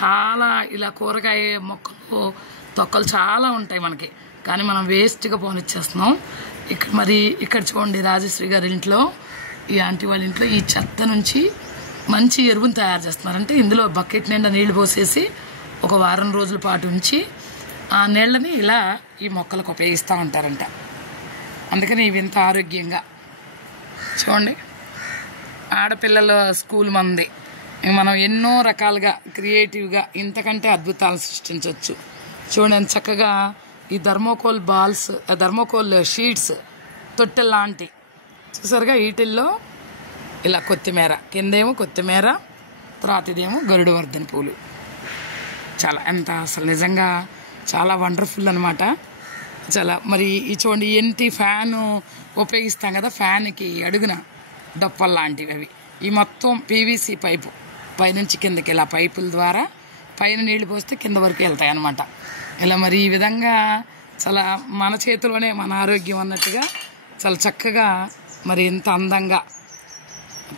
చాలా ఇలా కూరగాయ మొక్కలు తొక్కలు చాలా ఉంటాయి మనకి, కానీ మనం వేస్ట్గా పోనిచ్చేస్తున్నాం. ఇక్కడ చూడండి, రాజశ్రీ గారి ఇంట్లో, ఈ ఆంటీ వాళ్ళ ఇంట్లో ఈ చెత్త నుంచి మంచి ఎరువుని తయారు చేస్తున్నారు. అంటే ఇందులో బకెట్ నిండా నీళ్లు పోసేసి ఒక వారం రోజుల పాటు ఉంచి ఆ నీళ్ళని ఇలా ఈ మొక్కలకు ఉపయోగిస్తూ ఉంటారంట. అందుకని ఇవి ఇంత ఆరోగ్యంగా. చూడండి, ఆడపిల్లల స్కూల్ మంది, మనం ఎన్నో రకాలుగా క్రియేటివ్గా ఇంతకంటే అద్భుతాలు సృష్టించవచ్చు. చూడండి చక్కగా ఈ థర్మోకోల్ బాల్స్, థర్మోకోల్ షీట్స్ తొట్టెల్లాంటి చూసారుగా, వీటిల్లో ఇలా కొత్తిమీర, కిందేమో కొత్తిమీర, తర్వాత ఇదేమో గరుడు వర్ధన పూలు. చాలా ఎంత అసలు నిజంగా చాలా వండర్ఫుల్ అనమాట. చాలా మరి ఈ చూడండి, ఏంటి ఫ్యాను ఉపయోగిస్తాం కదా, ఫ్యాన్కి అడుగున డొప్పలు లాంటివి అవి. ఈ మొత్తం పీవీసీ పైపు పైనుంచి కిందకి ఇలా పైపుల ద్వారా పైన నీళ్లు పోస్తే కింద వరకు వెళ్తాయి అన్నమాట. ఇలా మరి ఈ విధంగా చాలా మన చేతిలోనే మన ఆరోగ్యం అన్నట్టుగా చాలా చక్కగా మరి ఇంత అందంగా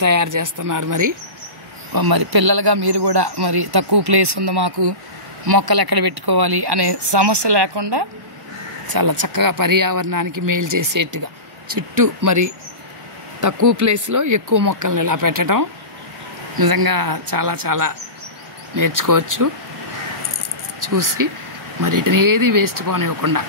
తయారు చేస్తున్నారు. మరి పిల్లలుగా మీరు కూడా మరి తక్కువ ప్లేస్ ఉంది మాకు, మొక్కలు ఎక్కడ పెట్టుకోవాలి అనే సమస్య లేకుండా చాలా చక్కగా పర్యావరణానికి మేలు చేసేట్టుగా చుట్టూ మరి తక్కువ ప్లేస్లో ఎక్కువ మొక్కలను ఇలా పెట్టడం నిజంగా చాలా చాలా నేర్చుకోవచ్చు చూసి. మరి ఇటు ఏది వేస్ట్ పోనివ్వకుండా